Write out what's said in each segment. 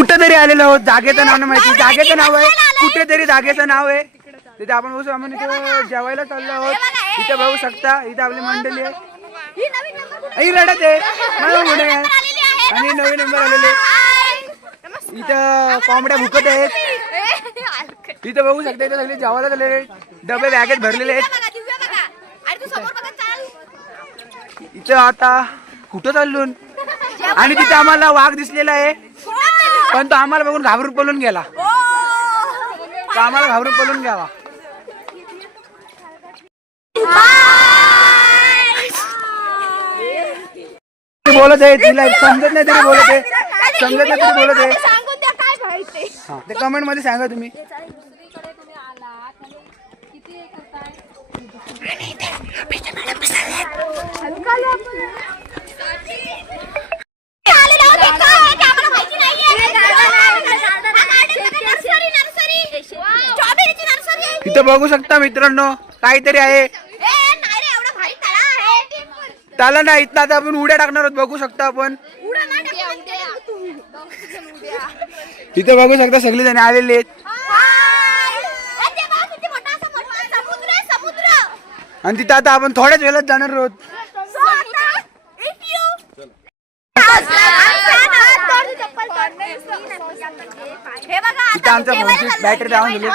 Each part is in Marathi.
कुठेतरी आलेलो आहोत, जागेचं नाव नाही माहिती, जागेचं नाव आहे कुठेतरी, जागेचं नाव आहे तिथे आपण बघू. आपण इथे जेवायला चाललो आहोत. इथे बघू शकता, इथे आपली मंडळी आहे, ही लढत आहे आणि नवीन नंबर आलेले. इथं कोंबड्या भुकत आहेत. इथं बघू शकता, इथे सगळे जेवायला झालेले, डबे बॅगेत भरलेले आहेत. इथं आता कुठं चाललो आणि तिथे आम्हाला वाघ दिसलेला आहे, पण तो आम्हाला बघून घाबरून पळून गेला. तो आम्हाला घाबरून पळून गेला. बोलत आहे, तिला समजत नाही तरी बोलत आहे, समजत नाही तरी बोलत आहे. ते कमेंट मध्ये सांगा तुम्ही. इथं बघू शकता मित्रांनो, काहीतरी आहे. त्याला नाही, इथं आता आपण उड्या टाकणार आहोत. बघू शकता आपण इथे बघू शकता सगळे जण आलेले आहेत आणि तिथं आता आपण थोड्याच वेळात जाणार आहोत. इथं आमचा बॅटरी डाऊन झाली.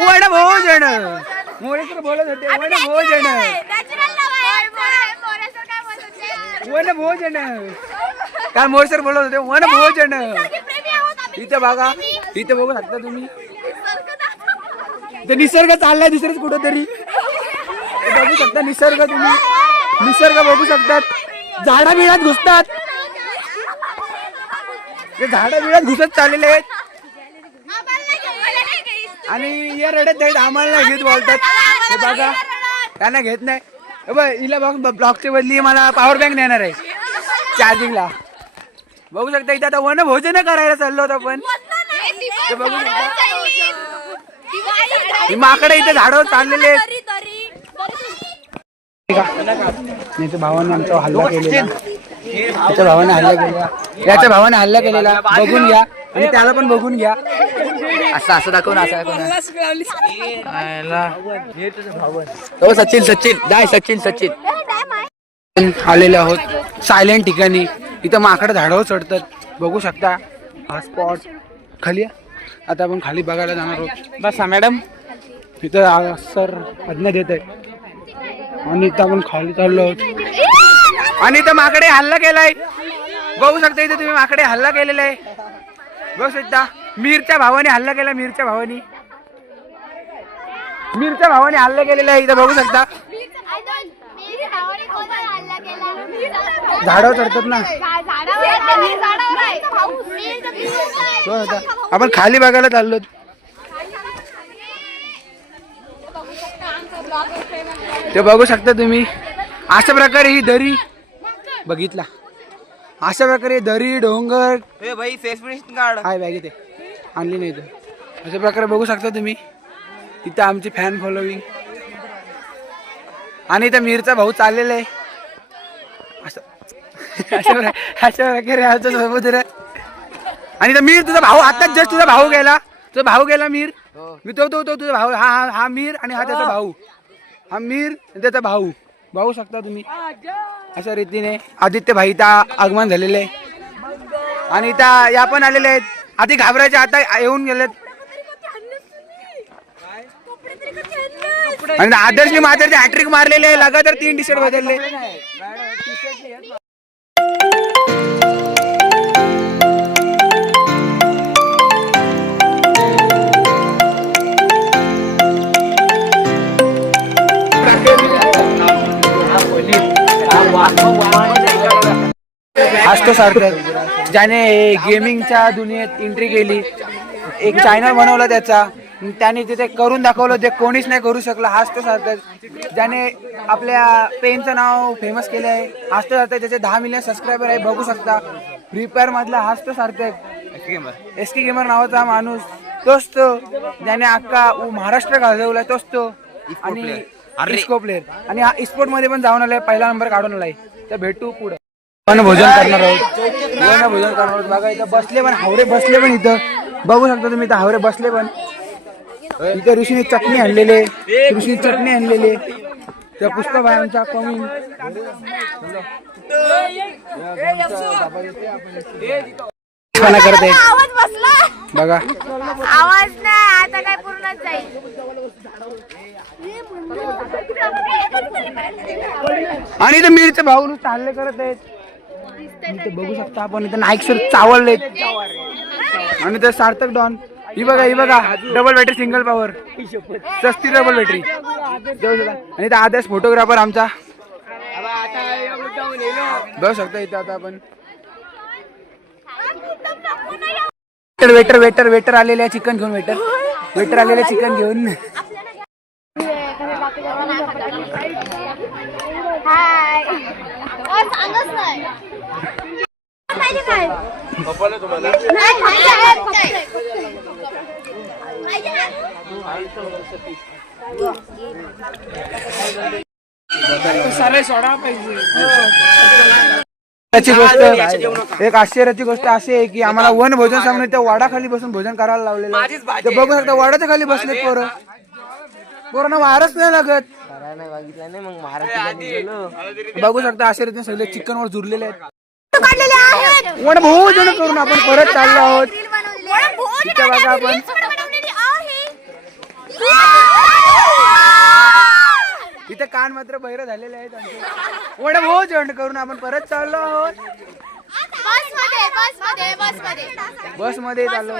वड भोजन मोरेसर बोलत होते, वड भोजन वन भोजन, काय मोरेसर बोलत होते वन भोजन. इथं बघा, इथे बघू शकता तुम्ही, इथे निसर्ग चाललाय दुसरंच कुठं तरी. बघू शकता निसर्ग, तुम्ही निसर्ग बघू शकतात. झाडा बिळात घुसतात, ते झाडा बिळात घुसत चाललेले आहेत आणि या रडत आहेत, आम्हाला नाही घेत बोलतात. हे बघा, त्यांना घेत नाही. हिला बघ, ब्लॉकच्या बदली मला पॉवर बँक देणार आहे चार्जिंगला. बघू शकता इथे आता वन भोजन करायला चाललो होतो आपण. ते बघू शकता ही माकडे इथे झाडावर चाललेले आहेत. भावाने आमचा हल्ला केलेला, त्याच्या भावाने हल्ला केलेला, याच्या भावाने हल्ला केलेला. बघून घ्या आणि त्याला पण बघून घ्या. असं असं दाखवून असं सचिन सचिन जाय सचिन सचिन आलेले आहोत सायलेंट ठिकाणी. इथं माकडं झाडावर चढतात. बघू शकता हा स्पॉट खाली. आता आपण खाली बघायला जाणार आहोत. बसा मॅडम. इथं सर आज्ञा देत आहे आणि इथं आपण खाली चाललो आहोत आणि इथं माकडे हल्ला केलाय. बघू शकता इथे तुम्ही, माकडे हल्ला केलेला आहे. बघू शकता मीरच्या भावाने हल्ला केला, मीरच्या भावाने हल्ला केलेला आहे. इथं बघू शकता झाडावर चढतात ना. आपण खाली बघायला चाललो. ते बघू शकता तुम्ही, अशा प्रकारे ही दरी बघितला, अशा प्रकारे दरी डोंगर हाय बॅग इथे आणली नाही तर. अशा प्रकारे बघू शकता तुम्ही. तिथं आमची फॅन फॉलोविंग आणि इथं मीरचा भाऊ चाललेला आहे. असं अशा प्रकारे आमचं समुद्र. आणि इथं मीर तुझा भाऊ, आताच जस्ट तुझा भाऊ गेला मीर. मी तो तुझा भाऊ, हा मीर आणि हा त्याचा भाऊ, हा मीर त्याचा भाऊ. बघू शकता तुम्ही अशा रीतीने आदित्य भाई इथं आगमन झालेले आहे आणि इथं या पण आलेले आहेत. आधी घाबरायचे, आता येऊन गेलेत. आणि आदर्शने मात्र हॅट्रिक मारलेले आहे, लगातार 3 टी-शर्ट बदलले. असतो सार्थक ज्याने गेमिंगच्या दुनियेत एंट्री केली. एक चॅनल बनवला त्याचा, त्याने तिथे करून दाखवलं, ते कोणीच नाही करू शकलं. हाच तो सार्थक ज्याने आपल्या पेनचं नाव फेमस केलं आहे. हाच तो सार्थक, त्याचे 10 मिलियन सबस्क्रायबर आहे. बघू शकता फ्री फायर मधला हाच तो सार्थक. एसके गेमर नावाचा माणूस, तोच तो ज्याने अख्खा महाराष्ट्र गाजवलाय, तोच तो. आणि इस्को प्लेअर आणि हा इस्पोर्ट मध्ये पण जाऊन आलाय, पहिला नंबर काढून आलाय. तर भेटू पुढे. वनभोजन करणार आहोत. वनभोजन करणार आहोत. बघा इथं बसले पण हावरे बसले पण इथं बघू शकता तुम्ही. इथं हावरे बसले पण. इथे ऋषीने चटणी आणलेले. ऋषीने चटणी आणलेली. त्या पुष्पभायांचा कमी करते बघा. आवाज नाही आता काय पूर्ण जाईल. आणि इथे मिरचे भाऊ नुसते हल्ले करत आहेत. इथे बघू शकता आपण. इथे नाईक सर चावललेत. आणि ते सार्थक डॉन. ही बघा डबल बॅटरी सिंगल पॉवर सस्ती डबल बॅटरी. आणि इथे आदेश फोटोग्राफर आमचा बघू शकता. इथे आता आपण वेटर आलेले चिकन घेऊन. वेटर आलेले चिकन घेऊन. एक आश्चर्याची गोष्ट अशी आहे की आम्हाला वन भोजन सामने त्या वाडाखाली बसून भोजन करायला लावलेलं. ते बघू शकता वाडाच्या खाली बसलेत पोरं. पोरांना वारच नाही लागत. बघू शकता आश्चर्याने सगळे चिकन वर झुरलेले आहेत. वन भोजन करून आपण परत चाललो आहोत. इथे बघा आपण इथे कान मात्र बहिरे झालेले आहेत. वन भोजन करून आपण परत चाललो आहोत. बस मध्ये चाललो.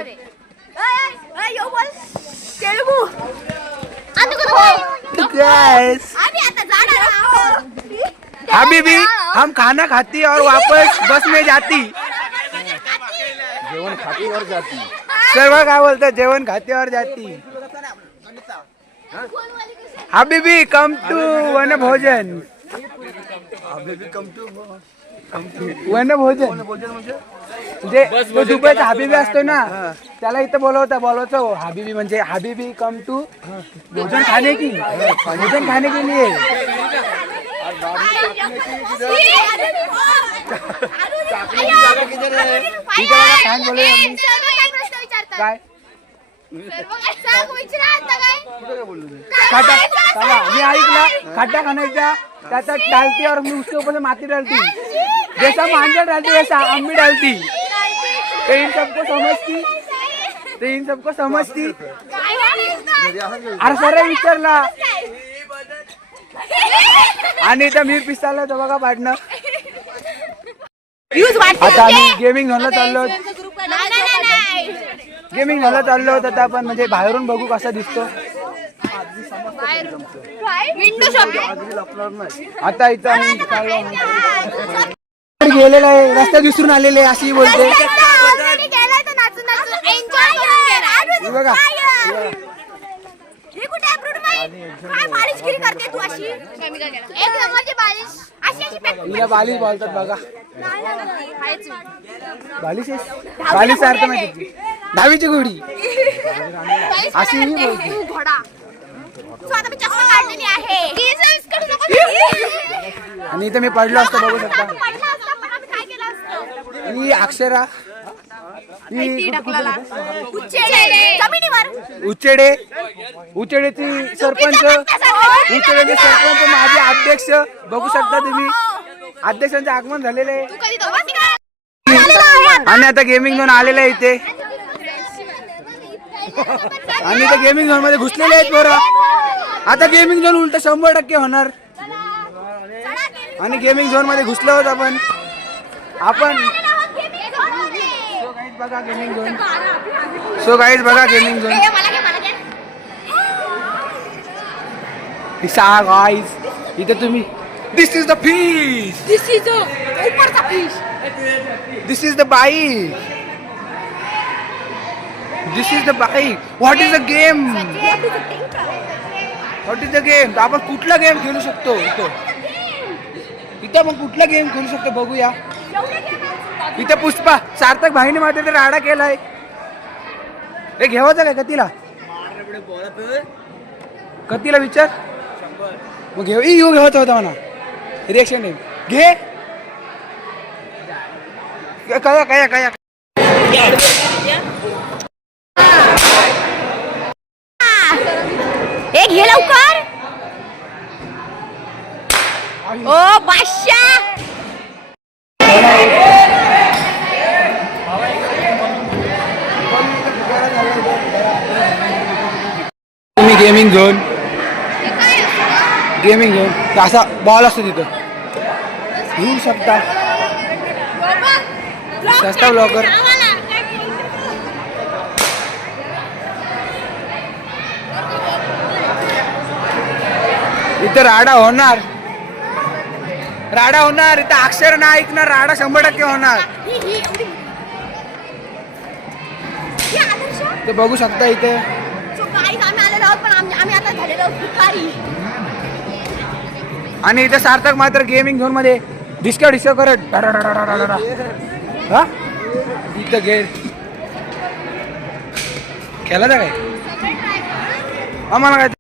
हबीबी हम खाना खाती और वापस बस में जाती. जेवण खाती और जाती. सर्व काय बोलतात. जेवण खाती और जाती. हबीबी कम टू वन भोजन. वनभोजन म्हणजे जो दुबईचा हबीबी असतो ना त्याला इथं बोलवतो हबीबी म्हणजे हबीबी कम टू भोजन खाने की लिए. काय मी ऐकला खड्डा खाण्याचा त्याच्यात डालती और मी उसके ऊपर माती डालती. जैसा मांझा डालती वैसा अम्मी डालती. तो इन सबको समजती. अरे सर विचारला. आणि इथं मी पिसाला तर बघा पाडणं. आता आम्ही गेमिंग झोनला चाललो. आता आपण म्हणजे बाहेरून बघू कसा दिसतो. आता इथं आम्ही गेलेला आहे. रस्त्यात विसरून आलेले अशी बोलते. बघा बालिश बोलतात बघा. बालिश अर्थ माहिती. दहावीची घोडी अशी बोलते. आणि इथे मी पडलो असतो बघू शकता. ही अक्षरा उचेडेची सरपंच माझे अध्यक्ष बघू शकता तुम्ही. अध्यक्षांचे आगमन झालेले आहे. आणि आता गेमिंग झोन आलेलं आहे इथे. आणि इथे गेमिंग झोन मध्ये घुसलेले आहेत पोरं. आता गेमिंग झोन उलट 100% होणार. आणि गेमिंग झोन मध्ये घुसलो आहोत आपण. बघा गेमिंग झोन. सो गाईज बघा गेमिंग झोन. गाईज इथे तुम्ही this is the fish. This is the bike. What is the game. आपण कुठला गेम खेळू शकतो इथं मग कुठला गेम खेळू शकतो बघूया. इथे पुष्पा सार्थक भाईने माझ्या राडा केलाय. हे घेवायचं काय कतीला विचार. मग घेवायचा होता म्हणा. रिएक्शन घे कया कया कया एक घे लवकर. ओ बादशाह. तुम्ही गेमिंग झोन असा बॉल असतो तिथं घेऊ शकता. सस्ता ब्लॉकर. इथं राडा होणार इथं अक्षर नाही ऐकणार. राडा 100% होणार. ते बघू शकता इथे. आम्ही आलेलो आहोत पण आम्ही आता झालेलो आहोत भिकारी. आणि इथे सार्थक मात्र गेमिंग झोन मध्ये डिस्को करत हा इथं घे खेळायचं काय आम्हाला काय